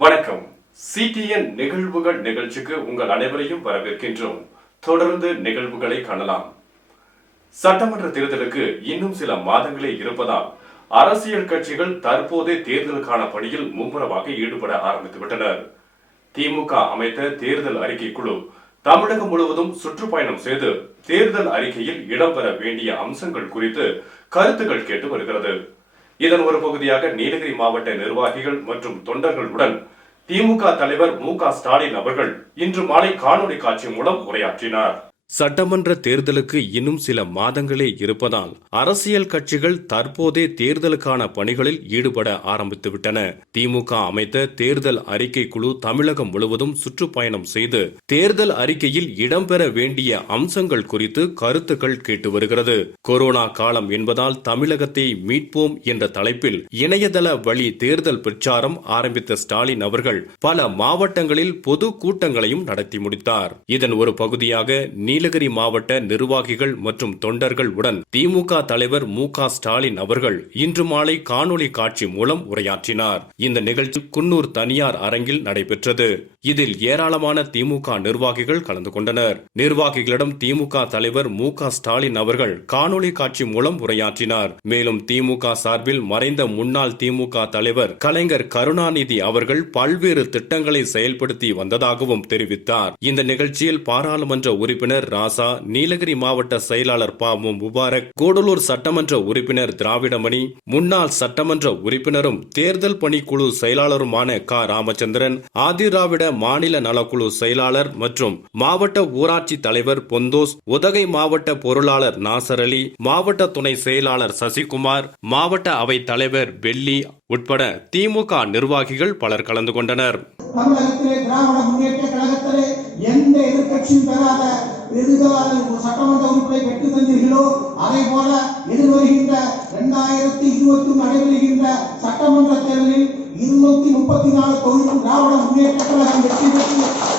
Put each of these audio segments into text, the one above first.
வணக்கம். சிடிஎன் நிகழ்வுகள் நிகழ்ச்சிக்கு உங்கள் அனைவரையும் வரவேற்கின்றோம். தொடர்ந்து நிகழ்வுகளை காணலாம். சட்டமன்ற தேர்தலுக்கு இன்னும் சில மாதங்களே இருப்பதால் அரசியல் கட்சிகள் தற்போதே தேர்தலுக்கான பணியில் மும்முரமாக ஈடுபட ஆரம்பித்துவிட்டனர். திமுக அமைத்த தேர்தல் அறிக்கை குழு தமிழகம் முழுவதும் சுற்றுப்பயணம் செய்து தேர்தல் அறிக்கையில் இடம்பெற வேண்டிய அம்சங்கள் குறித்து கருத்துக்கள் கேட்டு வருகிறது. இதன் ஒரு பகுதியாக நீலகிரி மாவட்ட நிர்வாகிகள் மற்றும் தொண்டர்களுடன் திமுக தலைவர் மு.க.ஸ்டாலின் அவர்கள் இன்று மாலை காணொலி காட்சி மூலம் உரையாற்றினார். சட்டமன்ற தேர்தலுக்கு இன்னும் சில மாதங்களே இருப்பதால் அரசியல் கட்சிகள் தற்போதே தேர்தலுக்கான பணிகளில் ஈடுபட ஆரம்பித்துவிட்டன. திமுக அமைத்த தேர்தல் அறிக்கை குழு தமிழகம் முழுவதும் சுற்றுப்பயணம் செய்து தேர்தல் அறிக்கையில் இடம்பெற வேண்டிய அம்சங்கள் குறித்து கருத்துக்கள் கேட்டு வருகிறது. கொரோனா காலம் என்பதால் தமிழகத்தை மீட்போம் என்ற தலைப்பில் இணையதள வழி தேர்தல் பிரச்சாரம் ஆரம்பித்த ஸ்டாலின் அவர்கள் பல மாவட்டங்களில் பொது கூட்டங்களையும் நடத்தி முடித்தார். இதன் ஒரு பகுதியாக நீலகிரி மாவட்ட நிர்வாகிகள் மற்றும் தொண்டர்கள் உடன் திமுக தலைவர் மு.க.ஸ்டாலின் அவர்கள் இன்று மாலை காணொலி காட்சி மூலம் உரையாற்றினார். இந்த நிகழ்ச்சி குன்னூர் தனியார் அரங்கில் நடைபெற்றது. இதில் ஏராளமான திமுக நிர்வாகிகள் கலந்து கொண்டனர். நிர்வாகிகளிடம் திமுக தலைவர் மு.க.ஸ்டாலின் அவர்கள் காணொலி காட்சி மூலம் உரையாற்றினார். மேலும் திமுக சார்பில் மறைந்த முன்னாள் திமுக தலைவர் கலைஞர் கருணாநிதி அவர்கள் பல்வேறு திட்டங்களை செயல்படுத்தி வந்ததாகவும் தெரிவித்தார். இந்த நிகழ்ச்சியில் பாராளுமன்ற உறுப்பினர் ராசா, நீலகிரி மாவட்ட செயலாளர் ப. முபாரக், கூடலூர் சட்டமன்ற உறுப்பினர் திராவிடமணி, முன்னாள் சட்டமன்ற உறுப்பினரும் தேர்தல் பணிக்குழு செயலாளருமான க. ராமச்சந்திரன், ஆதிராவிட மாநில நலக்குழு செயலாளர் மற்றும் மாவட்ட ஊராட்சி தலைவர் பொந்தோஸ், உதகை மாவட்ட பொருளாளர் நாசர் அலி, மாவட்ட துணை செயலாளர் சசிகுமார், மாவட்ட அவை தலைவர் வெள்ளி உட்பட திமுக நிர்வாகிகள் பலர் கலந்து கொண்டனர். தமிழகத்திலே திராவிட முன்னேற்ற கழகத்திலே எந்த எதிர்கட்சியும் பெறாத சட்டமன்ற உறுப்பினை பெற்று தந்தீர்களோ அதே போல எதிர்வருகின்ற 2021 நடைபெறுகின்ற சட்டமன்ற தேர்தலில் 234 தொகுதியும் திராவிட முன்னேற்ற கழகம் வெற்றி பெற்று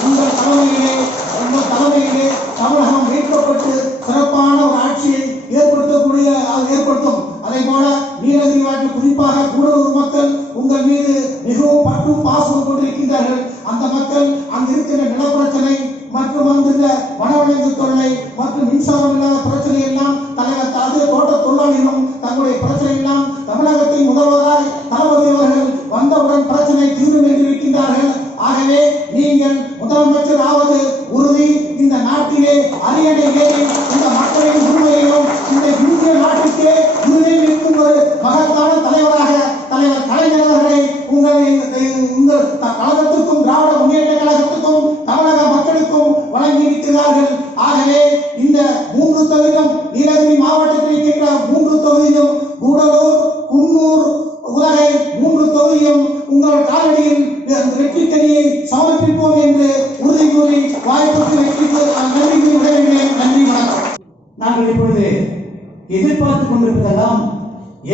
உங்கள் தலைமையிலே தமிழகம் மீட்கப்பட்டு சிறப்பான ஒரு ஆட்சியை ஏற்படுத்தும். அதே போல நீலகிரி மாவட்டத்தில் குறிப்பாக கூடலூர் மக்கள் உங்கள் மீது மிகவும் பற்றும் பாசமும் கொண்டிருக்கின்றார்கள். அந்த மக்கள் அங்கு இருக்கிற நிலப்பிரச்சனை மற்றும் வந்துள்ள வனவிலங்கு தொல்லை மற்றும் மின்சாரம் இல்லாத பிரச்சனை எல்லாம் தோட்ட தொழிலாளிகளும் தங்களுடைய பிரச்சனை எல்லாம் தமிழகத்தின் முதல்வராய் தளபதி அவர்கள் வந்தவுடன் பிரச்சனை தீரும் என்று இருக்கின்றார்கள். ஆகவே நீங்கள் முதலமைச்சர் ஆவது உறுதி. இந்த நாட்டிலே அரியணை ஏறி இந்த மக்களின் உரிமையையும் இந்த இந்திய நாட்டுக்கே உரிமையில் இருக்கும் ஒரு மகத்தான தலைவராக தலைவர் கலைஞர் அவர்களை உங்கள் கழகத்துக்கும் திராவிட முன்னேற்ற கழகத்துக்கும் தமிழக மக்களுக்கும் வழங்கி இருக்கிறார்கள். ஆகவே இந்த 3 தொகுதியும் நீலகிரி மாவட்டத்தில் இருக்கின்ற 3 தொகுதியும் கூடலூர், குன்னூர், உதகை 3 தொகுதியும் உங்கள் காலடியில் வெற்றி கனியை சமர்ப்பிப்போம் என்று உறுதி கூறி வாய்ப்புக்கு நன்றி விடைகிறேன். நன்றி, வணக்கம். நாங்கள் இப்பொழுது எதிர்பார்த்துக் கொண்டிருப்பதெல்லாம்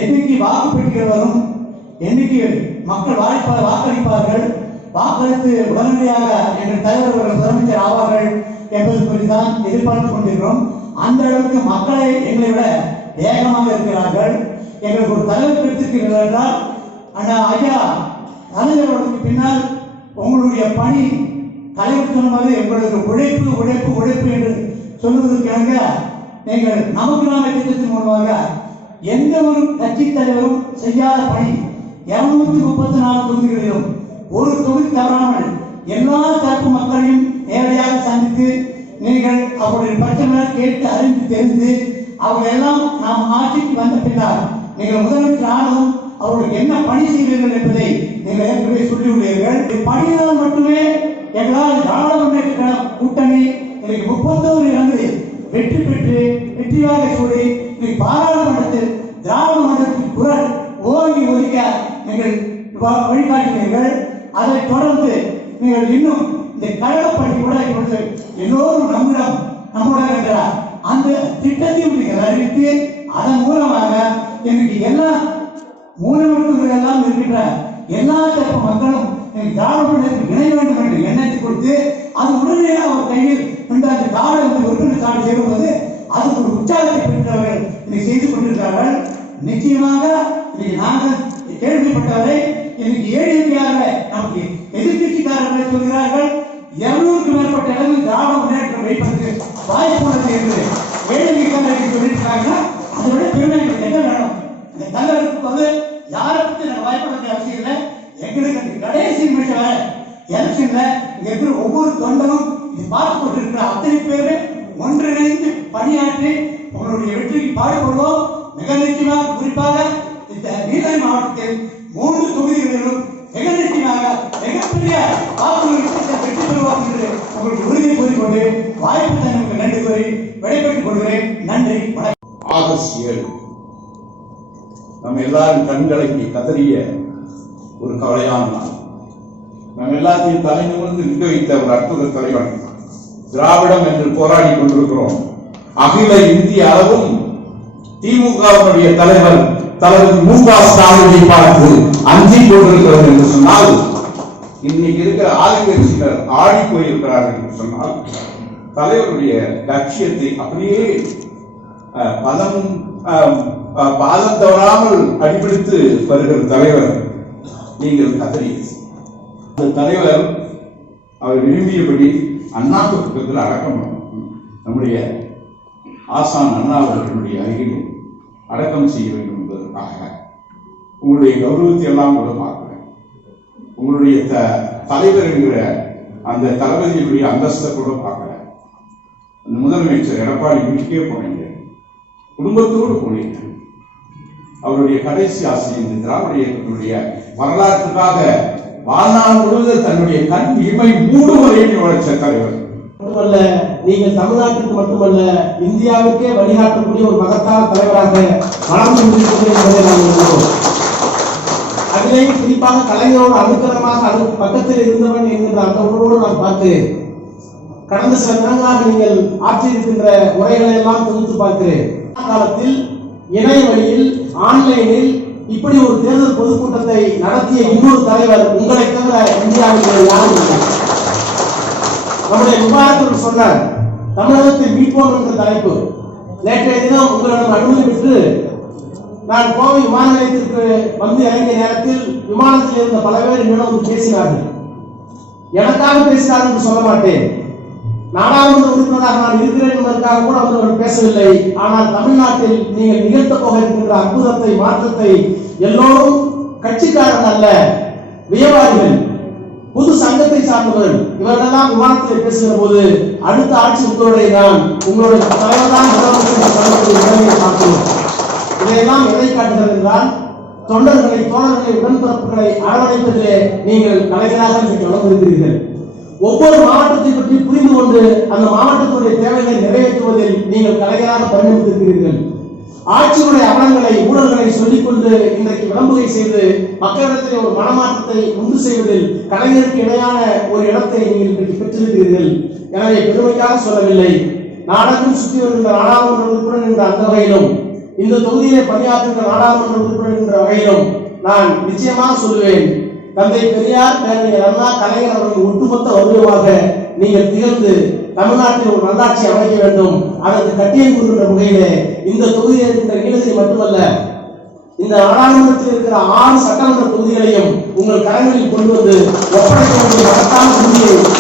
என்னைக்கு வாக்குப்பெட்டிகள் வரும், என்னைக்கு மக்கள் வாக்களிப்பார்கள், வாக்களித்து உடனடியாக எங்கள் தலைவர் முதலமைச்சர் ஆவார்கள் என்பது குறித்து தான் எதிர்பார்த்துக் கொண்டிருக்கிறோம். அந்த அளவுக்கு மக்களை எங்களை விட வேகமாக இருக்கிறார்கள். எங்களுக்கு ஒரு தலைவர் கிடைத்திருக்கிறீர்கள் என்றால் ஐயா தலைவர்களுக்கு பின்னால் உங்களுடைய பணி தலைவர் சொன்னது எங்களுக்கு உழைப்பு உழைப்பு உழைப்பு என்று சொல்வதற்காக நீங்கள் நமக்கு நாம திட்டத்தின் மூலமாக எந்த ஒரு கட்சி தலைவரும் செய்யாத பணி 234 தொகுதிகளிலும் ஒரு தொகுதி தவறாமல் எல்லா தரப்பு மக்களையும் நேரடியாக சந்தித்து நீங்கள் அவருடைய பிரச்சனை கேட்டு அறிந்து தெரிந்து அவங்க எல்லாம் நாம் ஆட்சிக்கு வந்த பின்னர் நீங்கள் முதலமைச்சர் ஆனதும் அவர்களுக்கு என்ன பணி செய்வீர்கள் என்பதை நீங்கள் ஏற்கனவே சொல்லியுள்ளீர்கள். பணியால் மட்டுமே எங்களால் திராவிட முன்னேற்ற கூட்டணி இன்னைக்கு 31 இடங்களில் வெற்றி பெற்று வெற்றியாக சூடி இன்னைக்கு பாராளுமன்றத்தில் திராவிட மன்றத்தின் குரல் ஓங்கி ஒலிக்க நீங்கள் வழிகாட்டினீர்கள். அதைத் தொடர்ந்து நீங்கள் இன்னும் இந்த கழகப்பணி கூட எல்லோரும் நம்முடன் என்ற அந்த திட்டத்தையும் நீங்கள் அறிவித்து அதன் மூலமாக எனக்கு எல்லா மூலவர்கள் எல்லாம் இருக்கின்ற எல்லா தரப்பு மக்களும் திராவிடத்திற்கு இணைய வேண்டும் என்ற எண்ணத்தை கொடுத்து அது உடனடியாக அவர் கையில் அந்த திராவிட உறுப்பினர் சார்பு சேருவது அதுக்கு ஒரு உற்சாகத்தை பெற்றவர்கள் இன்னைக்கு செய்து கொண்டிருக்கிறார்கள். நிச்சயமாக இன்னைக்கு நாங்கள் கேள்விப்பட்டவரை இன்னைக்கு ஏடிஎம்கேயாக நமக்கு எதிர்கட்சிக்காரர்களை சொல்கிறார்கள் 200க்கும் மேற்பட்ட இடங்களில் திராவிட முன்னேற்றம் வைப்பதற்கு வாய்ப்பு உள்ளது என்று ஏடிஎம்கேக்காரர்கள் சொல்லியிருக்காங்கன்னா அதை விட பெருமை எங்களுக்கு என்ன வேணும்? இந்த தலைவருக்கு வந்து யாரை பற்றி நாங்கள் வாய்ப்பு வேண்டிய அவசியம் இல்லை. எங்களுக்கு அந்த கடைசி நிமிஷம் எலெக்ஷன்ல இங்க இருக்கிற ஒவ்வொரு தொண்டனும் இது பார்த்து கொண்டிருக்கிற அத்தனை பேருமே ஒன்றிணைந்து பணியாற்றி உங்களுடைய வெற்றிக்கு பாடுபடுவோம். மிக நிச்சயமாக குறிப்பாக இந்த நீலகிரி மாவட்டத்தில் 3 தொகுதிகளிலும் மிக நிச்சயமாக மிகப்பெரிய வாக்குறுதிகளை வெற்றி பெறுவோம் என்று உங்களுக்கு உறுதி கூறிக்கொண்டு வாய்ப்பு தங்களுக்கு நன்றி கூறி விடைபெற்றுக் கொள்கிறேன். நன்றி, வணக்கம். ஆகஸ்ட் 7 நம்ம எல்லாரும் கண்கலங்கி கதறிய ஒரு கவலையான நாள். நம்ம எல்லாத்தையும் தலை நிமிர்ந்து நிற்க வைத்த ஒரு அற்புத தலைவன். திராவிடம் என்று போராடி கொண்டிருக்கிறோம். அகில இந்திய அளவும் திமுகவுடைய தலைவர் தளபதி மு.க. ஸ்டாலினை பார்த்து அஞ்சி கொண்டிருக்கிறது என்று சொன்னால், இன்னைக்கு இருக்கிற ஆளுங்கட்சியினர் ஆடி போயிருக்கிறார்கள் என்று சொன்னால், தலைவருடைய லட்சியத்தை அப்படியே பாதம் தவறாமல் அடிபிடித்து வருகிற தலைவர் நீங்கள் கதறி. அந்த தலைவர் அவர் விரும்பியபடி அண்ணாக்கு பக்கத்தில் அடக்கம் நம்முடைய ஆசான் அண்ணா அவர்களுடைய அருகில் அடக்கம் செய்ய வேண்டும் என்பதற்காக உங்களுடைய கௌரவத்தை எல்லாம் கூட பார்க்கிறேன். உங்களுடைய தலைவர் என்கிற அந்த தளபதியுடைய அந்தஸ்தை கூட பார்க்கிறேன். முதலமைச்சர் எடப்பாடி வீட்டுக்கே போனீங்க, குடும்பத்தோடு போனீங்க. அவருடைய கடைசி ஆசை இந்த திராவிட இயக்கத்தினுடைய வரலாற்றுக்காக வாழ்நாள் முழுவதும் தன்னுடைய கண் இமை மூடுவதையும் உழைச்ச தலைவர். மட்டுமல்ல, நீங்கள் தமிழ்நாட்டுக்கு மட்டுமல்ல இந்தியாவுக்கே வழிகாட்டக்கூடிய ஒரு மகத்தான தலைவராக வளர்ந்து கொண்டிருக்கிறது என்பதை நாம் உணர்கிறோம். அதிலேயும் குறிப்பாக கலைஞரோடு அனுக்கரமாக பக்கத்தில் இருந்தவன் என்கின்ற அந்த உணர்வோடு நான் பார்க்கிறேன். கடந்த சில தினங்களாக நீங்கள் ஆற்றியிருக்கின்ற உரைகளை எல்லாம் தொகுத்து பார்க்கிறேன். காலத்தில் இணைய வழியில் ஆன்லைனில் இப்படி ஒரு தேர்தல் பொதுக்கூட்டத்தை நடத்திய இன்னொரு தலைவர் உங்களை தவிர இந்தியாவில் யாரும் இல்லை. நம்முடைய விவாதத்தில் சொன்னார், தமிழகத்தை மீட்போம் என்ற தலைப்பு. நேற்றைய தினம் உங்களிடம் அனுமதி பெற்று நான் கோவை விமான நிலையத்திற்கு வந்து இறங்கிய நேரத்தில் விமானத்தில் இருந்த பல பேர் என்னிடம் பேசினார்கள். எனக்காக பேசினார்கள் என்று சொல்ல மாட்டேன். நாடாளுமன்ற உறுப்பினராக நான் இருக்கிறேன் என்பதற்காக கூட அவர்கள் பேசவில்லை. ஆனால் தமிழ்நாட்டில் நீங்கள் நிகழ்த்த போக இருக்கின்ற அற்புதத்தை, மாற்றத்தை எல்லோரும் கட்சிக்காரர்கள் அல்ல, வியாபாரிகள், பொது சங்கத்தை சார்ந்தவர்கள் இவர்களெல்லாம் விவாதத்தில் பேசுகிற போது அடுத்த ஆட்சி உங்களுடைய தான், உங்களுடைய தலைவர் தான் பார்க்கிறோம். இதையெல்லாம் எதை காட்டுகிறது என்றால், தொண்டர்களை, தோழர்களை, உடன்பிறப்புகளை அரவணைப்பதிலே நீங்கள் கலைஞராக வளர்ந்திருக்கிறீர்கள். ஒவ்வொரு மாவட்டத்தை பற்றி புரிந்து கொண்டு அந்த மாவட்டத்துடைய தேவைகளை நிறைவேற்றுவதில் நீங்கள் கலைஞராக பரிணமித்திருக்கிறீர்கள். ஆட்சியுடைய அவலங்களை, ஊழல்களை சொல்லிக்கொண்டு இன்றைக்கு விளம்புகை செய்து மக்களிடத்தில் ஒரு மனமாற்றத்தை உண்டு செய்வதில் கலைஞருக்கு இணையான ஒரு இடத்தை நீங்கள் இன்றைக்கு பெற்றிருக்கிறீர்கள். எனவே பெருமைக்காக சொல்லவில்லை, நாடகம் சுற்றி வருகின்ற நாடாளுமன்ற உறுப்பினர் என்ற அந்த வகையிலும் இந்த தொகுதியிலே பணியாற்றுகின்ற நாடாளுமன்ற உறுப்பினர் என்ற வகையிலும் நான் நிச்சயமாக சொல்லுவேன், தந்தை பெரியார், பேரறிஞர் அண்ணா, கலைஞர் அவர்கள் ஒட்டுமொத்த வடிவமாக நீங்கள் திகழ்ந்து தமிழ்நாட்டில் ஒரு நல்லாட்சி அமைக்க வேண்டும். அதற்கு கட்டியம் கூறுகின்ற வகையிலே இந்த தொகுதியில் இருக்கின்ற நீலகிரி மட்டுமல்ல, இந்த நாடாளுமன்றத்தில் இருக்கிற 6 சட்டமன்ற தொகுதிகளையும் உங்கள் கரங்களில் கொண்டு வந்து ஒப்படைக்க வேண்டிய மகத்தான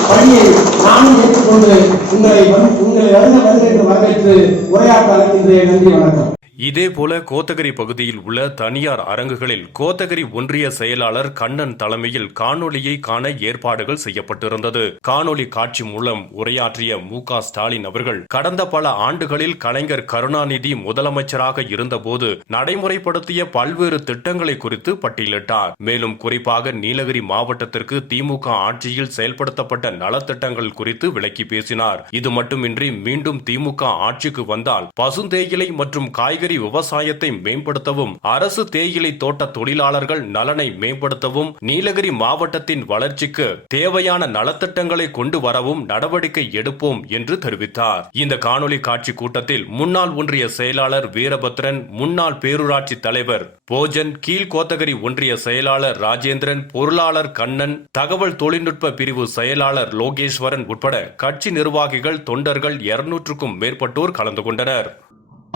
பணியை நானும் ஏற்றுக்கொண்டு உங்களை வருகை என்று வரவேற்று உரையாற்ற அழைக்கின்றேன். நன்றி, வணக்கம். இதேபோல கோத்தகிரி பகுதியில் உள்ள தனியார் அரங்குகளில் கோத்தகிரி ஒன்றிய செயலாளர் கண்ணன் தலைமையில் காணொலியை காண ஏற்பாடுகள் செய்யப்பட்டிருந்தது. காணொலி காட்சி மூலம் உரையாற்றிய மு.க. ஸ்டாலின் அவர்கள் கடந்த பல ஆண்டுகளில் கலைஞர் கருணாநிதி முதலமைச்சராக இருந்தபோது நடைமுறைப்படுத்திய பல்வேறு திட்டங்களை குறித்து பட்டியலிட்டார். மேலும் குறிப்பாக நீலகிரி மாவட்டத்திற்கு திமுக ஆட்சியில் செயல்படுத்தப்பட்ட நலத்திட்டங்கள் குறித்து விளக்கி பேசினார். இது மட்டுமின்றி மீண்டும் திமுக ஆட்சிக்கு வந்தால் பசுந்தேயிலை மற்றும் காய்கறி விவசாயத்தை மேம்படுத்தவும், அரசு தேயிலை தோட்ட தொழிலாளர்கள் நலனை மேம்படுத்தவும், நீலகிரி மாவட்டத்தின் வளர்ச்சிக்கு தேவையான நலத்திட்டங்களை கொண்டு வரவும் நடவடிக்கை எடுப்போம் என்று தெரிவித்தார். இந்த காணொலி காட்சி கூட்டத்தில் முன்னாள் ஒன்றிய செயலாளர் வீரபத்ரன், முன்னாள் பேரூராட்சி தலைவர் போஜன், கீழ் கோத்தகிரி ஒன்றிய செயலாளர் ராஜேந்திரன், பொருளாளர் கண்ணன், தகவல் தொழில்நுட்ப பிரிவு செயலாளர் லோகேஸ்வரன் உட்பட கட்சி நிர்வாகிகள், தொண்டர்கள் 200க்கும் மேற்பட்டோர் கலந்து கொண்டனர்.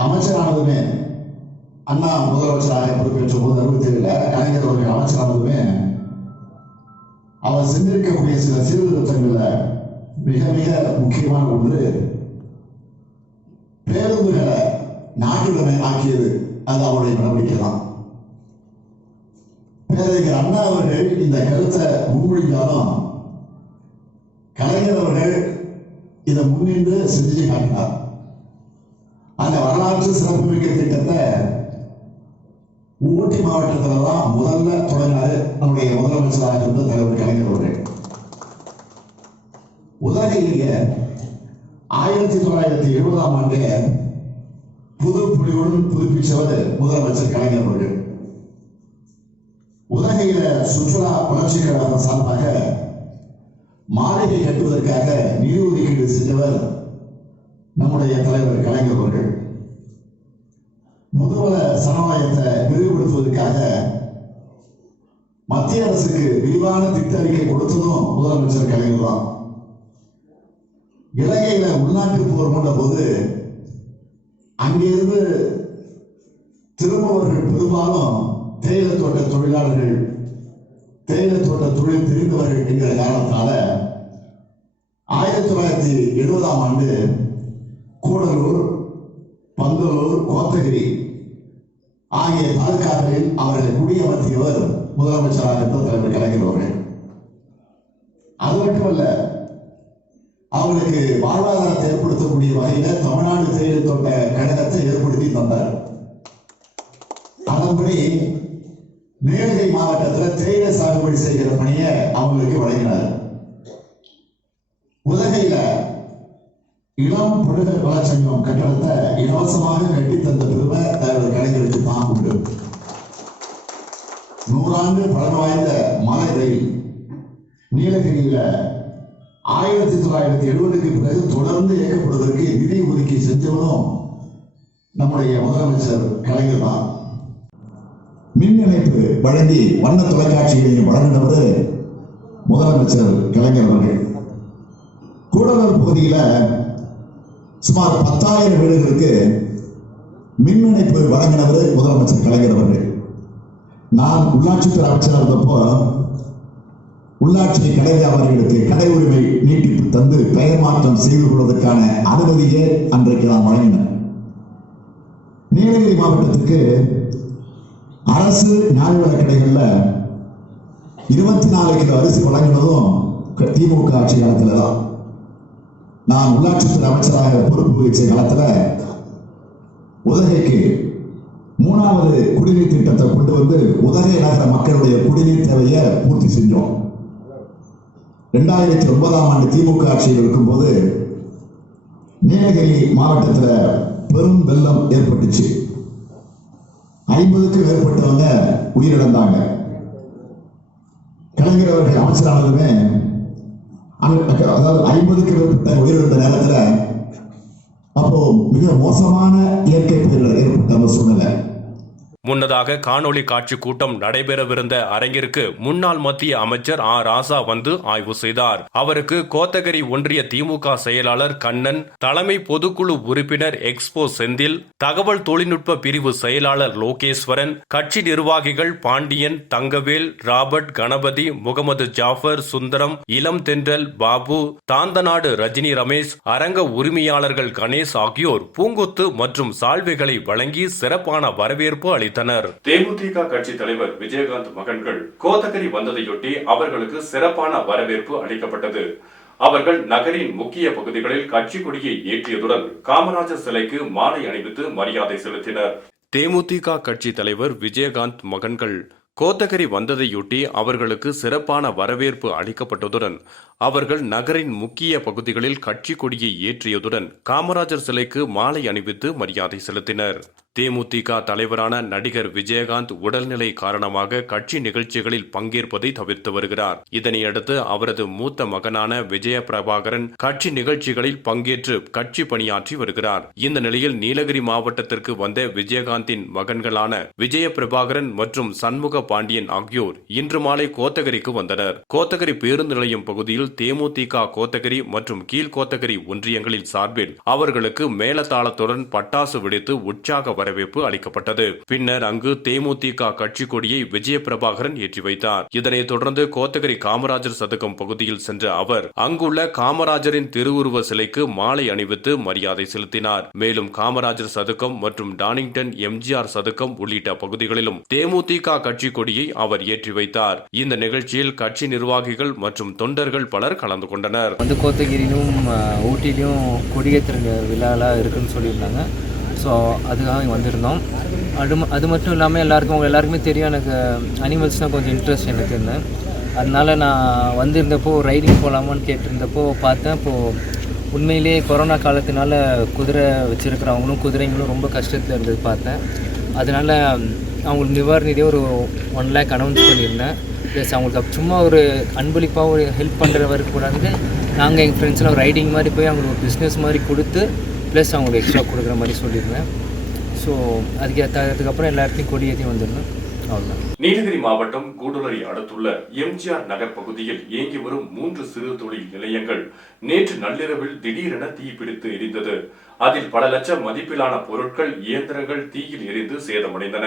அமைச்சரானதுமே அண்ணா முதலமைச்சராக பொறுப்பேற்ற போது 67 கலைஞர் அவர்கள் அமைச்சரானதுமே அவர் சென்றிருக்கக்கூடிய சில சீர்திருத்தங்கள்ல மிக மிக முக்கியமான ஒன்று பேருந்துகளை நாட்டுடைமை ஆக்கியது. அது அவருடைய நடவடிக்கை தான். பேரறிஞர் அண்ணா அவர்கள் இந்த கருத்தை முன்மொழிந்தாலும் கலைஞர் அவர்கள் இதை முன்னின்று செஞ்சு காட்டினார். அந்த வரலாற்று சிறப்புமிக்க திட்டத்தை ஊட்டி மாவட்டத்தில் தான் முதல்ல தொடங்கினார் நம்முடைய முதலமைச்சராக இருந்த தலைவர் கலைஞர் அவர்கள். உதகையிலேயே 1970ஆம் ஆண்டு புது புலியுடன் புதுப்பிச்சவர் முதலமைச்சர் கலைஞர் அவர்கள். உதகையில சுற்றுலா வளர்ச்சி கழகம் சார்பாக மாளிகை கட்டுவதற்காக நிதி ஒதுக்கீடு செஞ்சவர் நம்முடைய தலைவர் கலைஞர் அவர்கள். முதுவல சரணாலயத்தை விரிவுபடுத்துவதற்காக மத்திய அரசுக்கு விரிவான திட்ட அறிக்கை கொடுத்ததும் முதலமைச்சர் கலைஞர் தான். இலங்கையில உள்நாட்டு போர் கொண்ட போது அங்கிருந்து திரும்பவர்கள் பெரும்பாலும் தேயிலை தோட்ட தொழிலாளர்கள், தேயிலை தோட்ட தொழில் தெரிந்தவர்கள் என்கிற காரணத்தால 1970ஆம் ஆண்டு கூடலூர், பந்தலூர், கோத்தகிரி ஆகிய தாலுகாக்களில் அவர்களை குடியமர்த்தியவர் முதலமைச்சராக இருந்த தலைவர் கலைஞர் அவர்கள். அது மட்டுமல்ல, அவர்களுக்கு வாழ்வாதாரத்தை ஏற்படுத்தக்கூடிய வகையில தமிழ்நாடு தேயிலை தோட்ட கழகத்தை ஏற்படுத்தி தந்தார். அதன்படி நீலகிரி மாவட்டத்தில் தேயிலை சாகுபடி செய்கிற பணியை அவங்களுக்கு வழங்கினார். உதகையில இளம் புலகர் வளச்சங்கம் கட்டடத்தை இலவசமாக கட்டித்தந்த பெருமை தலைவர் கலைஞருக்கு தான் உண்டு. 100 ஆண்டு பழமை வாய்ந்த மலை ரயில் நீலகிரியில 1970க்கு பிறகு தொடர்ந்து இயக்கப்படுவதற்கு நிதி ஒதுக்கி செஞ்சவனும் நம்முடைய முதலமைச்சர் கலைஞர் தான். மின் இணைப்பு வழங்கி வண்ண தொலைக்காட்சிகளையும் வழங்கினவர் முதலமைச்சர் கலைஞர் அவர்கள். கூடலூர் பகுதியில சுமார் 10,000 வீடுகளுக்கு மின் இணைப்பு வழங்கினவர் முதலமைச்சர் கலைஞர் அவர்கள். நான் உள்ளாட்சித்துறை அமைச்சராக இருந்தப்போ உள்ளாட்சி கடை வியாபாரிகளுக்கு கடை உரிமை நீட்டிப்பு தந்து பெயர் மாற்றம் செய்து கொள்வதற்கான அனுமதியை அன்றைக்கு நான் வழங்கினேன். நீலகிரி மாவட்டத்துக்கு அரசு நியாய விலை கடைகள்ல 24 கிலோ அரிசி வழங்கினதும் திமுக ஆட்சி காலத்துல தான். நான் உள்ளாட்சித்துறை அமைச்சராக பொறுப்பு வகிச்ச காலத்துல உதகைக்கு 3வது குடிநீர் திட்டத்தை கொண்டு வந்து உதகை நகர மக்களுடைய குடிநீர் தேவையை பூர்த்தி செஞ்சோம். 2009ஆம் ஆண்டு திமுக ஆட்சியில் இருக்கும்போது நீலகிரி மாவட்டத்தில் பெரும் வெள்ளம் ஏற்பட்டுச்சு. 50க்கும் மேற்பட்டவங்க உயிரிழந்தாங்க. கலைஞர் அவர்கள் அமைச்சரானதுமே அதாவது 50க்கு மேற்பட்ட உயிரிழந்த நேரத்தில் அப்போ மிக மோசமான இயற்கை பேரிடர் ஏற்பட்ட அந்த சூழ்நிலை. முன்னதாக காணொலி காட்சி கூட்டம் நடைபெறவிருந்த அரங்கிற்கு முன்னாள் மத்திய அமைச்சர் ஆ ராசா வந்து ஆய்வு செய்தார். அவருக்கு கோத்தகிரி ஒன்றிய திமுக செயலாளர் கண்ணன், தலைமை பொதுக்குழு உறுப்பினர் எக்ஸ்போ செந்தில், தகவல் தொழில்நுட்ப பிரிவு செயலாளர் லோகேஸ்வரன், கட்சி நிர்வாகிகள் பாண்டியன், தங்கவேல், ராபர்ட், கணபதி, முகமது ஜாஃபர், சுந்தரம், இளம் தென்றல், பாபு, தாந்தநாடு ரஜினி ரமேஷ், அரங்க உரிமையாளர்கள் கணேஷ் ஆகியோர் பூங்கொத்து மற்றும் சால்வைகளை வழங்கி சிறப்பான வரவேற்பு அளித்தனர். தேமுதிக கட்சி தலைவர் விஜயகாந்த் மகன்கள் கோத்தகிரி வந்ததையொட்டி அவர்களுக்கு சிறப்பான வரவேற்பு அளிக்கப்பட்டது. அவர்கள் நகரின் முக்கிய பகுதிகளில் கட்சி கொடியை ஏற்றியதுடன் காமராஜர் சிலைக்கு மாலை அணிவித்து மரியாதை செலுத்தினர். தேமுதிக கட்சி தலைவர் விஜயகாந்த் மகன்கள் கோத்தகிரி வந்ததையொட்டி அவர்களுக்கு சிறப்பான வரவேற்பு அளிக்கப்பட்டதுடன் அவர்கள் நகரின் முக்கிய பகுதிகளில் கட்சி கொடியை ஏற்றியதுடன் காமராஜர் சிலைக்கு மாலை அணிவித்து மரியாதை செலுத்தினர். தேமுதிக தலைவரான நடிகர் விஜயகாந்த் உடல்நிலை காரணமாக கட்சி நிகழ்ச்சிகளில் பங்கேற்பதை தவிர்த்து வருகிறார். இதனையடுத்து அவரது மூத்த மகனான விஜய பிரபாகரன் கட்சி நிகழ்ச்சிகளில் பங்கேற்று கட்சி பணியாற்றி வருகிறார். இந்த நிலையில் நீலகிரி மாவட்டத்திற்கு வந்த விஜயகாந்தின் மகன்களான விஜய பிரபாகரன் மற்றும் சண்முக பாண்டியன் ஆகியோர் இன்று மாலை கோத்தகிரிக்கு வந்தனர். கோத்தகிரி பேருந்து நிலையம் பகுதியில் தேமுதிக கோத்தகிரி மற்றும் கீழ் கோத்தகிரி ஒன்றியங்களின் சார்பில் அவர்களுக்கு மேளதாளத்துடன் பட்டாசு வெடித்து உற்சாக வரவேற்பு அளிக்கப்பட்டது. பின்னர் அங்கு தேமுதிக கட்சி கொடியை விஜய பிரபாகரன் ஏற்றி வைத்தார். இதனைத் தொடர்ந்து கோத்தகிரி காமராஜர் சதுக்கம் பகுதியில் சென்ற அவர் அங்குள்ள காமராஜரின் திருவுருவ சிலைக்கு மாலை அணிவித்து மரியாதை செலுத்தினார். மேலும் காமராஜர் சதுக்கம் மற்றும் டானிங்டன் எம்ஜிஆர் சதுக்கம் உள்ளிட்ட பகுதிகளிலும் தேமுதிக கட்சி கொடியை அவர் ஏற்றி வைத்தார். இந்த நிகழ்ச்சியில் கட்சி நிர்வாகிகள் மற்றும் தொண்டர்கள் பலர் கலந்து கொண்டனர். கோத்தகிரியிலும் ஊட்டியிலும் கொடியேற்ற விழாலாம் இருக்குன்னு சொல்லியிருந்தாங்க. ஸோ அதுக்காக வந்திருந்தோம். அது மட்டும் இல்லாமல் எல்லாருக்குமே தெரியும் எனக்கு அனிமல்ஸ்னால் கொஞ்சம் இன்ட்ரெஸ்ட் எனக்கு இருந்தேன். அதனால் நான் வந்திருந்தப்போ ரைடிங் போகலாமான்னு கேட்டிருந்தப்போ பார்த்தேன். இப்போது உண்மையிலேயே கொரோனா காலத்தினால குதிரை வச்சுருக்கிறவங்களும் குதிரைங்களும் ரொம்ப கஷ்டத்தில் இருந்தது பார்த்தேன். அதனால் அவங்களுக்கு நிவாரணியிலே ஒரு 1 lakh அனௌன்ஸ் பண்ணியிருந்தேன். ப்ளஸ் அவங்களுக்கு சும்மா ஒரு அன்பளிப்பாக ஒரு ஹெல்ப் பண்ணுறவருக்கு கூட வந்து நாங்கள் எங்கள் ஃப்ரெண்ட்ஸ்லாம் ஒரு ரைடிங் மாதிரி போய் அவங்களுக்கு ஒரு பிஸ்னஸ் மாதிரி கொடுத்து ப்ளஸ் அவங்களுக்கு எக்ஸ்ட்ரா கொடுக்குற மாதிரி சொல்லியிருந்தேன். ஸோ அதுக்கப்புறம் எல்லா இடத்தையும் கொடியேற்றி வந்துருந்தேன். அவ்வளோதான். நீலகிரி மாவட்டம் கூடுலரை அடுத்துள்ள எம்ஜிஆர் நகர் பகுதியில் இயங்கி வரும் 3 சிறு தொழில் நிலையங்கள் நேற்று நள்ளிரவில் திடீரென தீப்பிடித்து எரிந்தது. அதில் பல லட்சம் மதிப்பிலான பொருட்கள், இயந்திரங்கள் தீயில் எரிந்து சேதமடைந்தன.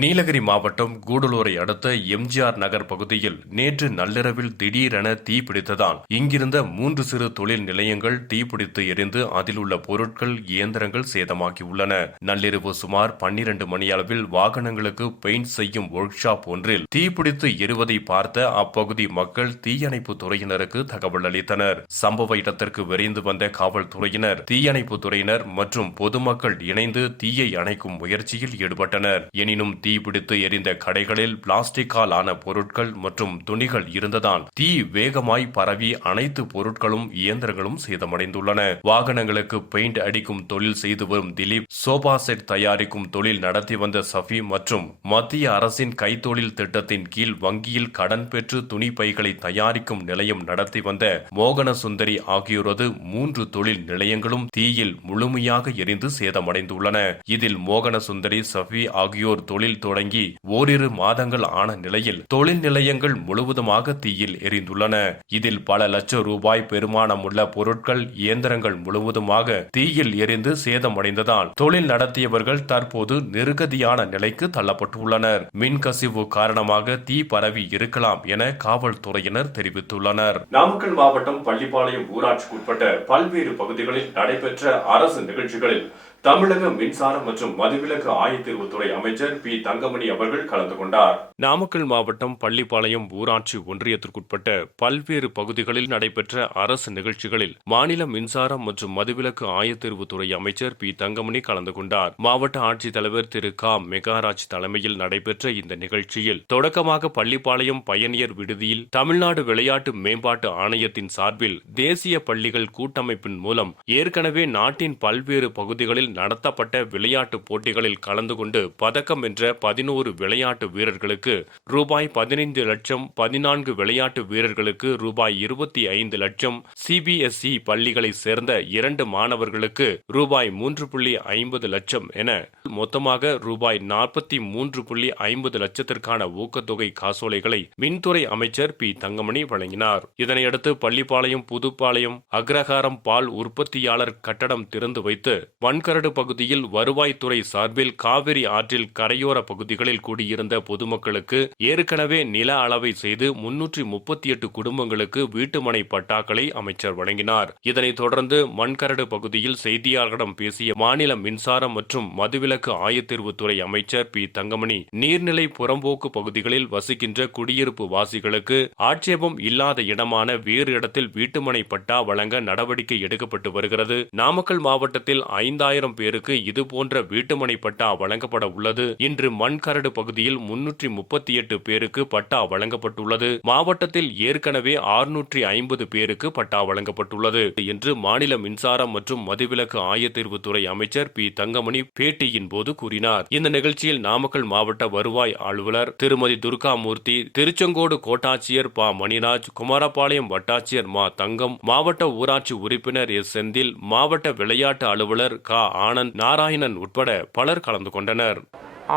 நீலகிரி மாவட்டம் கூடலூரை அடுத்த எம்ஜிஆர் நகர் பகுதியில் நேற்று நள்ளிரவில் திடீரென தீப்பிடித்ததால் இங்கிருந்த 3 சிறு தொழில் நிலையங்கள் தீப்பிடித்து எரிந்து அதில் உள்ள பொருட்கள், இயந்திரங்கள் சேதமாகியுள்ளன. நள்ளிரவு சுமார் 12 மணியளவில் வாகனங்களுக்கு பெயிண்ட் செய்யும் ஒர்க் ஷாப் ஒன்றில் தீப்பிடித்து எரிவதை பார்த்த அப்பகுதி மக்கள் தீயணைப்பு துறையினருக்கு தகவல் அளித்தனர். சம்பவ இடத்திற்கு விரைந்து வந்த காவல்துறையினர், தீயணைப்பு துறையினர் மற்றும் பொதுமக்கள் இணைந்து தீயை அணைக்கும் முயற்சியில் ஈடுபட்டனர். எனினும் தீப்பிடித்து எரிந்த கடைகளில் பிளாஸ்டிக்கால் ஆன பொருட்கள் மற்றும் துணிகள் இருந்ததால் தீ வேகமாய் பரவி அனைத்து பொருட்களும், இயந்திரங்களும் சேதமடைந்துள்ளன. வாகனங்களுக்கு பெயிண்ட் அடிக்கும் தொழில் செய்து வரும் திலீப், சோபா செட் தயாரிக்கும் தொழில் நடத்தி வந்த சஃபி மற்றும் மத்திய அரசின் கைத்தொழில் திட்டத்தின் கீழ் வங்கியில் கடன் பெற்று துணி பைகளை தயாரிக்கும் நிலையம் நடத்தி வந்த மோகன சுந்தரி ஆகியோரது 3 தொழில் நிலையங்களும் தீயில் முழுமையாக எரிந்து சேதமடைந்துள்ளன. இதில் மோகன சுந்தரி, சஃபி ஆகியோர் தொழில் தொடங்கி ஓரிரு மாதங்கள் ஆன நிலையில் தொழில் நிலையங்கள் முழுவதுமாக தீயில் எரிந்துள்ளன. இதில் பல லட்சம் ரூபாய் பெருமானமுள்ள பொருட்கள், இயந்திரங்கள் முழுவதுமாக தீயில் எரிந்து சேதமடைந்ததால் தொழில் நடத்தியவர்கள் தற்போது நெருக்கடியான நிலைக்கு தள்ளப்பட்டுள்ளனர். மின்கசிவு காரணமாக தீ பரவி இருக்கலாம் என காவல்துறையினர் தெரிவித்துள்ளனர். நாமக்கல் மாவட்டம் பள்ளிப்பாளையம் ஊராட்சிக்குட்பட்ட பல்வேறு பகுதிகளில் நடைபெற்ற அரசு நிகழ்ச்சிகளில் தமிழக மின்சாரம் மற்றும் மதுவிலக்கு ஆயத்தீர்வுத்துறை அமைச்சர் பி தங்கமணி அவர்கள் கலந்து கொண்டார். நாமக்கல் மாவட்டம் பள்ளிப்பாளையம் ஊராட்சி ஒன்றியத்திற்குட்பட்ட பல்வேறு பகுதிகளில் நடைபெற்ற அரசு நிகழ்ச்சிகளில் மாநில மின்சாரம் மற்றும் மதுவிலக்கு ஆயத்தீர்வுத்துறை அமைச்சர் பி தங்கமணி கலந்து கொண்டார். மாவட்ட ஆட்சித்தலைவர் திரு க மெகாராஜ் தலைமையில் நடைபெற்ற இந்த நிகழ்ச்சியில் தொடக்கமாக பள்ளிப்பாளையம் பயணியர் விடுதியில் தமிழ்நாடு விளையாட்டு மேம்பாட்டு ஆணையத்தின் சார்பில் தேசிய பள்ளிகள் கூட்டமைப்பின் மூலம் ஏற்கனவே நாட்டின் பல்வேறு பகுதிகளில் நடத்தப்பட்ட விளையாட்டுப் போட்டிகளில் கலந்து கொண்டு பதக்கம் வென்ற 11 விளையாட்டு வீரர்களுக்கு ரூபாய் 15 லட்சம், 14 விளையாட்டு வீரர்களுக்கு ரூபாய் 25 லட்சம், CBSE பள்ளிகளை சேர்ந்த 2 மாணவர்களுக்கு ரூபாய் 3.50 லட்சம் என மொத்தமாக ரூபாய் 43.50 லட்சத்திற்கான ஊக்கத்தொகை காசோலைகளை மின்துறை அமைச்சர் பி தங்கமணி வழங்கினார். இதனையடுத்து பள்ளிப்பாளையம், புதுப்பாளையம் அக்ரஹாரம் பால் உற்பத்தியாளர் கட்டடம் திறந்து வைத்து வன்கரடு பகுதியில் வருவாய்த்துறை சார்பில் காவிரி ஆற்றில் கரையோர பகுதிகளில் கூடியிருந்த பொதுமக்களுக்கு ஏற்கனவே நில அளவை செய்து 338 குடும்பங்களுக்கு வீட்டுமனை பட்டாக்களை அமைச்சர் வழங்கினார். இதனைத் தொடர்ந்து மண்கரடு பகுதியில் செய்தியாளர்களிடம் பேசிய மாநில மின்சாரம் மற்றும் மதுவிலக்கு ஆயத்தீர்வுத்துறை அமைச்சர் பி தங்கமணி, நீர்நிலை புறம்போக்கு பகுதிகளில் வசிக்கின்ற குடியிருப்பு வாசிகளுக்கு ஆட்சேபம் இல்லாத இடமான வேறு இடத்தில் வீட்டுமனை பட்டா வழங்க நடவடிக்கை எடுக்கப்பட்டு வருகிறது. நாமக்கல் மாவட்டத்தில் 5000 பேருக்கு இதுபோன்ற வீட்டுமனை பட்டா வழங்கப்பட உள்ளது. இன்று மண்கரடு பகுதியில் 338 பேருக்கு பட்டா வழங்கப்பட்டுள்ளது. மாவட்டத்தில் ஏற்கனவே 650 பேருக்கு பட்டா வழங்கப்பட்டுள்ளது என்று மாநில மின்சாரம் மற்றும் மதுவிலக்கு ஆயத்தீர்வுத்துறை அமைச்சர் பி தங்கமணி பேட்டியின் போது கூறினார். இந்த நிகழ்ச்சியில் நாமக்கல் மாவட்ட வருவாய் அலுவலர் திருமதி துர்காமூர்த்தி, திருச்செங்கோடு கோட்டாட்சியர் ப மணிராஜ், குமாரபாளையம் வட்டாட்சியர் மா தங்கம், மாவட்ட ஊராட்சி உறுப்பினர் எஸ் செந்தில், மாவட்ட விளையாட்டு அலுவலர் க ஆனந்த் நாராயணன் உட்பட பலர் கலந்து கொண்டனர்.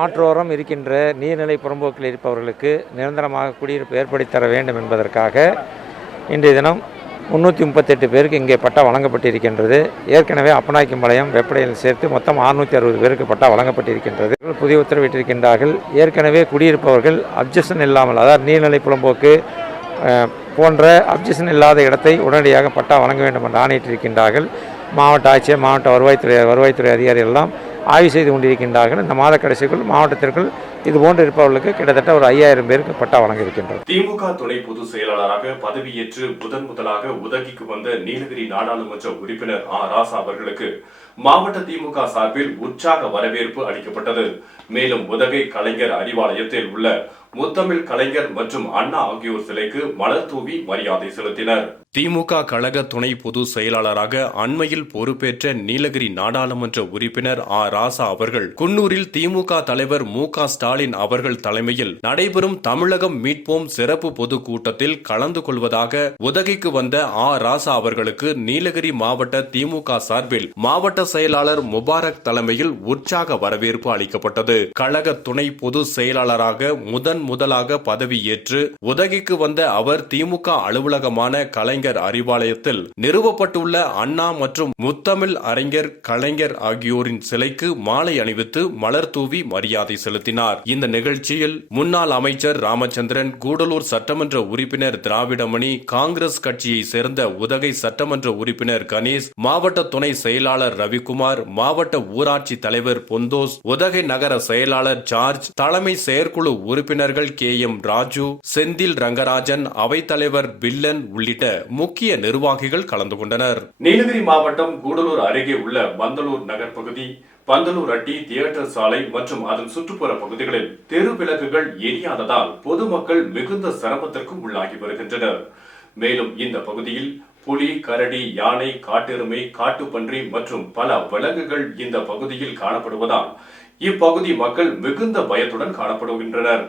ஆற்றோரம் இருக்கின்ற நீர்நிலை புறம்போக்கில் இருப்பவர்களுக்கு நிரந்தரமாக குடியிருப்பு ஏற்படுத்தி தர வேண்டும் என்பதற்காக இன்றைய தினம் 338 பேருக்கு இங்கே பட்டா வழங்கப்பட்டிருக்கின்றது. ஏற்கனவே அப்பநாய்க்கம்பாளையம், வெப்படையில் சேர்த்து மொத்தம் 660 பேருக்கு பட்டா வழங்கப்பட்டிருக்கின்றது. புதிய உத்தரவிட்டிருக்கின்றார்கள். ஏற்கனவே குடியிருப்பவர்கள் அப்ஜெக்ஷன் இல்லாமல், அதாவது நீர்நிலை புறம்போக்கு போன்ற அப்ஜெக்ஷன் இல்லாத இடத்தை உடனடியாக பட்டா வழங்க வேண்டும் என்று ஆணையிட்டிருக்கின்றார்கள். மாவட்ட ஆட்சியர், மாவட்ட வருவாய்த்துறை அதிகாரிகள் எல்லாம் ஆய்வு செய்து கொண்டிருக்கின்றார்கள். இந்த மாத கடைசிக்குள் மாவட்டத்திற்குள் இதுபோன்று இருப்பவர்களுக்கு கிட்டத்தட்ட ஒரு 5000 பேருக்கு பட்டா வழங்க இருக்கின்றது. திமுக துணை பொதுச் செயலாளராக பதவியேற்று முதலாக உதகைக்கு வந்த நீலகிரி நாடாளுமன்ற உறுப்பினர் ராசா அவர்களுக்கு மாவட்ட திமுக சார்பில் உற்சாக வரவேற்பு அளிக்கப்பட்டது. மேலும் உதகை கலைஞர் அறிவாலயத்தில் உள்ள முத்தமிழ் கலைஞர் மற்றும் அண்ணா ஆகியோர் சிலைக்கு மலர் தூவி மரியாதை செலுத்தினர். திமுக கழக துணை பொதுச் செயலாளராக அண்மையில் பொறுப்பேற்ற நீலகிரி நாடாளுமன்ற உறுப்பினர் ராசா அவர்கள் குன்னூரில் திமுக தலைவர் மு.க. ஸ்டாலின் அவர்கள் தலைமையில் நடைபெறும் தமிழகம் மீட்போம் சிறப்பு பொதுக்கூட்டத்தில் கலந்து கொள்வதாக உதகைக்கு வந்த ராசா அவர்களுக்கு நீலகிரி மாவட்ட திமுக சார்பில் மாவட்ட செயலாளர் முபாரக் தலைமையில் உற்சாக வரவேற்பு அளிக்கப்பட்டது. கழக துணை பொதுச் செயலாளராக முதலாக பதவியேற்று உதகைக்கு வந்த அவர் திமுக அலுவலகமான கலைஞர் அறிவாலயத்தில் நிறுவப்பட்டுள்ள அண்ணா மற்றும் முத்தமிழ் அறிஞர் கலைஞர் ஆகியோரின் சிலைக்கு மாலை அணிவித்து மலர் தூவி மரியாதை செலுத்தினார். இந்த நிகழ்ச்சியில் முன்னாள் அமைச்சர் ராமச்சந்திரன், கூடலூர் சட்டமன்ற உறுப்பினர் திராவிடமணி, காங்கிரஸ் கட்சியை சேர்ந்த உதகை சட்டமன்ற உறுப்பினர் கணேஷ், மாவட்ட துணை செயலாளர் ரவிக்குமார், மாவட்ட ஊராட்சி தலைவர் பொந்தோஸ், உதகை நகர செயலாளர் ஜார்ஜ், தலைமை செயற்குழு உறுப்பினர்கள் KM ராஜு, செந்தில் ரங்கராஜன், அவைத்தலைவர் பில்லன் உள்ளிட்ட முக்கிய நிர்வாகிகள் கலந்து கொண்டனர். நீலகிரி மாவட்டம் கூடலூர் அருகே உள்ள பந்தலூர் நகர் பகுதி, பந்தலூர் அட்டி, தியேட்டர் சாலை மற்றும் அதன் சுற்றுப்புற பகுதிகளில் தெரு விளக்குகள் எரியாததால் பொதுமக்கள் மிகுந்த சிரமத்திற்கு உள்ளாகி வருகின்றனர். மேலும் இந்த பகுதியில் புலி, கரடி, யானை, காட்டெருமை, காட்டுப்பன்றி மற்றும் பல விலங்குகள் இந்த பகுதியில் காணப்படுவதால் இப்பகுதி மக்கள் மிகுந்த பயத்துடன் காணப்படுகின்றனர்.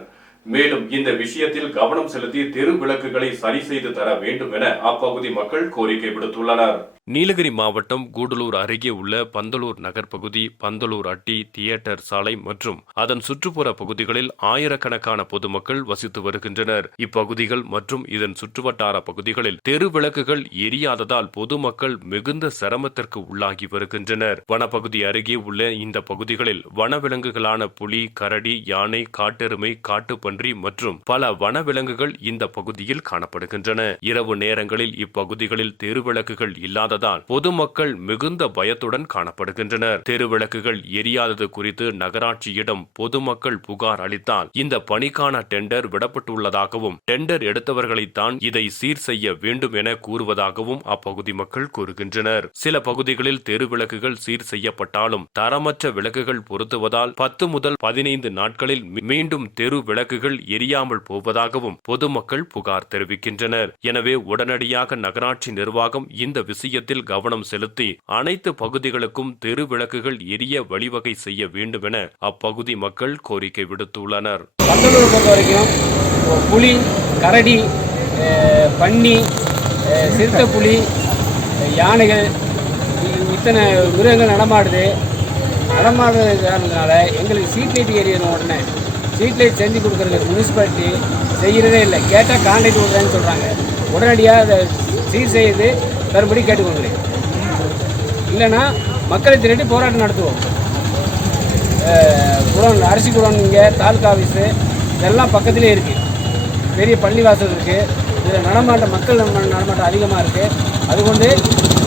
மேலும் இந்த விஷயத்தில் கவனம் செலுத்தி தெரு விளக்குகளை சரி செய்து தர வேண்டும் என அப்பகுதி மக்கள் கோரிக்கை விடுத்துள்ளனர். நீலகிரி மாவட்டம் கூடலூர் அருகே உள்ள பந்தலூர் நகர் பகுதி, பந்தலூர் அட்டி, தியேட்டர் சாலை மற்றும் அதன் சுற்றுப்புற பகுதிகளில் ஆயிரக்கணக்கான பொதுமக்கள் வசித்து வருகின்றனர். இப்பகுதிகள் மற்றும் இதன் சுற்றுவட்டார பகுதிகளில் தெரு விளக்குகள் எரியாததால் பொதுமக்கள் மிகுந்த சிரமத்திற்கு உள்ளாகி வருகின்றனர். வனப்பகுதி அருகே உள்ள இந்த பகுதிகளில் வனவிலங்குகளான புலி, கரடி, யானை, காட்டெருமை, காட்டுப்பன்றி மற்றும் பல வனவிலங்குகள் இந்த பகுதியில் காணப்படுகின்றன. இரவு நேரங்களில் இப்பகுதிகளில் தெருவிளக்குகள் இல்லாத பொதுமக்கள் மிகுந்த பயத்துடன் காணப்படுகின்றனர். தெருவிளக்குகள் எரியாதது குறித்து நகராட்சியிடம் பொதுமக்கள் புகார் அளித்தால் இந்த பணிக்கான டெண்டர் விடப்பட்டுள்ளதாகவும் டெண்டர் எடுத்தவர்களைத்தான் இதை சீர் செய்ய வேண்டும் என கூறுவதாகவும் அப்பகுதி மக்கள் கூறுகின்றனர். சில பகுதிகளில் தெருவிளக்குகள் சீர் செய்யப்பட்டாலும் தரமற்ற விளக்குகள் பொருத்துவதால் 10 முதல் 15 நாட்களில் மீண்டும் தெரு விளக்குகள் எரியாமல் போவதாகவும் பொதுமக்கள் புகார் தெரிவிக்கின்றனர். எனவே உடனடியாக நகராட்சி நிர்வாகம் இந்த விஷயத்தில் விஷயத்தில் கவனம் செலுத்தி அனைத்து பகுதிகளுக்கும் தெரு விளக்குகள் எரிய வழிவகை செய்ய வேண்டும் என அப்பகுதி மக்கள் கோரிக்கை விடுத்துள்ளனர். வண்டலூர் பொறுத்த வரைக்கும் புலி, கரடி, பன்னி, சிறுத்தை புலி, யானைகள் இத்தனை மிருகங்கள் நடமாடுறதுனால எங்களுக்கு ஸ்ட்ரீட் லைட் ஏரியணும். உடனே ஸ்ட்ரீட் லைட் செஞ்சு கொடுக்குறது முனிசிபாலிட்டி செய்கிறதே இல்லை. கேட்டால் கான்ட்ராக்ட் கொடுக்குறேன்னு சொல்கிறாங்க. உடனடியாக அதை சீர் செய்து தரும்படி கேட்டுக்கொள்கிறேன். இல்லைன்னா மக்களை திரட்டி போராட்டம் நடத்துவோம். குடோன், அரிசி குடோன், இங்கே தாலுக்கா ஆஃபீஸு இதெல்லாம் பக்கத்திலே இருக்குது. பெரிய பள்ளிவாசல் இருக்குது. இதில் மக்கள் நடமாட்டம் அதிகமாக இருக்குது. அதுகொண்டு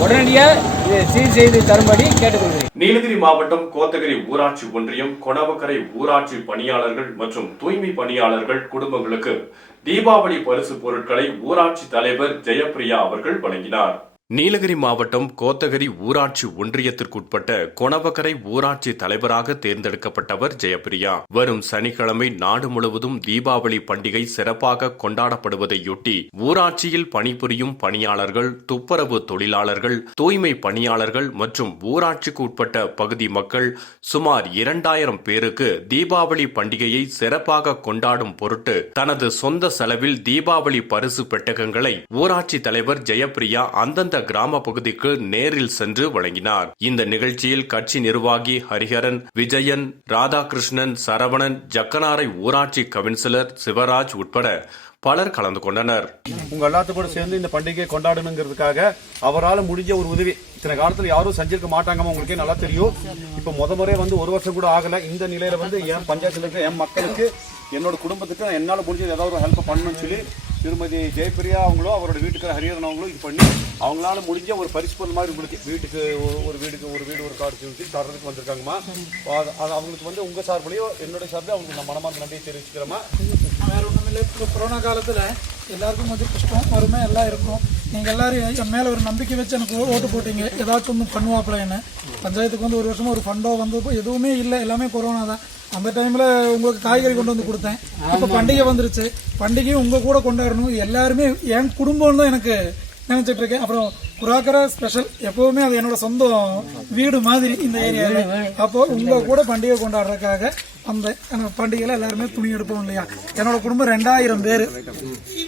உடனடியாக இதை சீர் செய்து தரும்படி கேட்டுக்கொள்கிறேன். நீலகிரி மாவட்டம் கோத்தகிரி ஊராட்சி ஒன்றியம் கொணவக்கரை ஊராட்சி பணியாளர்கள் மற்றும் தூய்மை பணியாளர்கள் குடும்பங்களுக்கு தீபாவளி பரிசு பொருட்களை ஊராட்சி தலைவர் ஜெயப்பிரியா அவர்கள் வழங்கினார். நீலகிரி மாவட்டம் கோத்தகிரி ஊராட்சி ஒன்றியத்திற்குட்பட்ட கொணவக்கரை ஊராட்சி தலைவராக தேர்ந்தெடுக்கப்பட்டவர் ஜெயப்பிரியா. வரும் சனிக்கிழமை நாடு முழுவதும் தீபாவளி பண்டிகை சிறப்பாக கொண்டாடப்படுவதையொட்டி ஊராட்சியில் பணிபுரியும் பணியாளர்கள், துப்புரவு தொழிலாளர்கள், தூய்மை பணியாளர்கள் மற்றும் ஊராட்சிக்கு உட்பட்ட பகுதி மக்கள் சுமார் 2000 பேருக்கு தீபாவளி பண்டிகையை சிறப்பாக கொண்டாடும் பொருட்டு தனது சொந்த செலவில் தீபாவளி பரிசு பெட்டகங்களை ஊராட்சி தலைவர் ஜெயப்பிரியா அந்தந்த கிராம பகுதிக்கு நேரில் சென்று வழங்கினார். இந்த நிகழ்ச்சியில் கட்சி நிர்வாகி ஹரிஹரன், விஜயன், ராதாகிருஷ்ணன், சரவணன், ஜக்கனாரை ஊராட்சி கவுன்சிலர் சிவராஜ் உட்பட பலர் கலந்து கொண்டனர். உங்க எல்லாத்துக்கூட சேர்ந்து இந்த பண்டிகையை கொண்டாடணுங்கிறதுக்காக அவரால் முடிஞ்ச ஒரு உதவி இத்தனை காலத்துல யாரும் செஞ்சிருக்க மாட்டாங்கம்மா. உங்களுக்கே நல்லா தெரியும். இப்ப முறை 1 வருஷம் கூட ஆகல. இந்த நிலையில என் பஞ்சாயத்துல இருக்க என் மக்களுக்கு, என்னோட குடும்பத்துக்கு என்னால முடிஞ்சது ஏதாவது ஒரு ஹெல்ப் பண்ணணும்னு சொல்லி திருமதி ஜெயப்பிரியா அவங்களோ அவரோட வீட்டுக்கு ஹரிஹரன் அவங்களும் இது பண்ணி அவங்களால முடிஞ்ச ஒரு பரிசு பொருள் மாதிரி உங்களுக்கு வீட்டுக்கு ஒரு கார்டு சொல்லி தரதுக்கு வந்திருக்காங்கம்மா. அவங்களுக்கு உங்க சார்பிலையோ என்னோட சார்பில் அவங்களுக்கு நான் மனமார்ந்த நன்றியை தெரிவிச்சுக்கிறேம்மா. வேற ஒன்றும் இல்லை. இப்போ கொரோனா காலத்தில் எல்லாருக்கும் கொஞ்சம் கஷ்டம், வறுமை எல்லாம் இருக்கும். நீங்கள் எல்லாரும் என் மேலே ஒரு நம்பிக்கை வச்சு எனக்கு ஓட்டு போட்டீங்க. ஏதாச்சும் ஒன்று பண்ணுவாப்பில் என்ன. பஞ்சாயத்துக்கு 1 வருஷமா ஒரு ஃபண்டோ எதுவுமே இல்லை, எல்லாமே கொரோனா தான். அந்த டைமில் உங்களுக்கு காய்கறி கொண்டு வந்து கொடுத்தேன். இப்போ பண்டிகை வந்துருச்சு. பண்டிகையும் உங்கள் கூட கொண்டாடணும். எல்லாருமே என் குடும்பம் தான் எனக்கு நினைச்சிட்டு இருக்கேன். அப்புறம் குராக்கரா ஸ்பெஷல் எப்பவுமே அது என்னோட சொந்த வீடு மாதிரி இந்த ஏரியாவில். அப்போ உங்க கூட பண்டிகை கொண்டாடுறதுக்காக அந்த பண்டிகையில எல்லாருமே துணி எடுப்போம் இல்லையா. என்னோட குடும்பம் 2000 பேர்,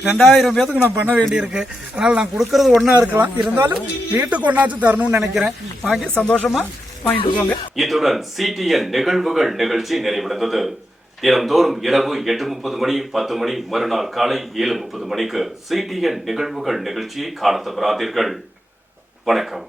2000 பேருக்கு நான் பண்ண வேண்டியிருக்கு. அதனால நான் கொடுக்கறது ஒன்னா இருக்கலாம், இருந்தாலும் வீட்டுக்கு ஒன்னாச்சும் தரணும்னு நினைக்கிறேன். வாங்கி சந்தோஷமா வாங்கிட்டு போங்க. இத்துடன் CTN நிகழ்வுகள் நிகழ்ச்சி நிறைவடைந்தது. தினந்தோறும் இரவு 8:30 மணி, 10 மணி, மறுநாள் காலை 7:30 மணிக்கு CTN நிகழ்வுகள் நிகழ்ச்சியை காண தவறாதீர்கள். வணக்கம்.